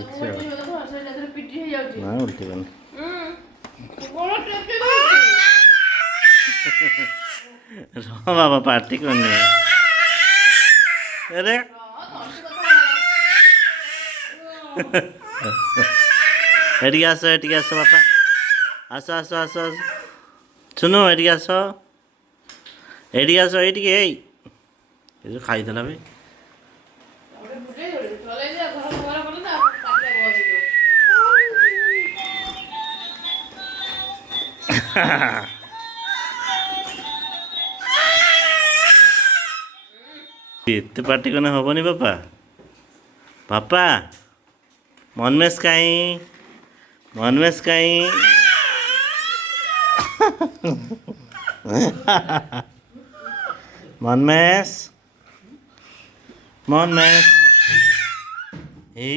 କିଛି ନା ଉଲ୍ଟିବନି। ରହ ବାବା ପାଟି କରନି। अरे ଏଠିକି ଆସ ଏଠିକି ଆସ ବାପା ଆସ ଆସ ଆସ ଆସ ଶୁଣୁ ଏଠିକି ଆସ ଏଠିକି ଆସ ଏଇଠିକି ଏଇ ଏ ଯେଉଁ ଖାଇଦେଲା ବେ ଏତେ ପାଟି କନେ ହବନି ବାପା ପାପା मनमेश कहीं मनमेश कहीं मनमेश मनमेश ए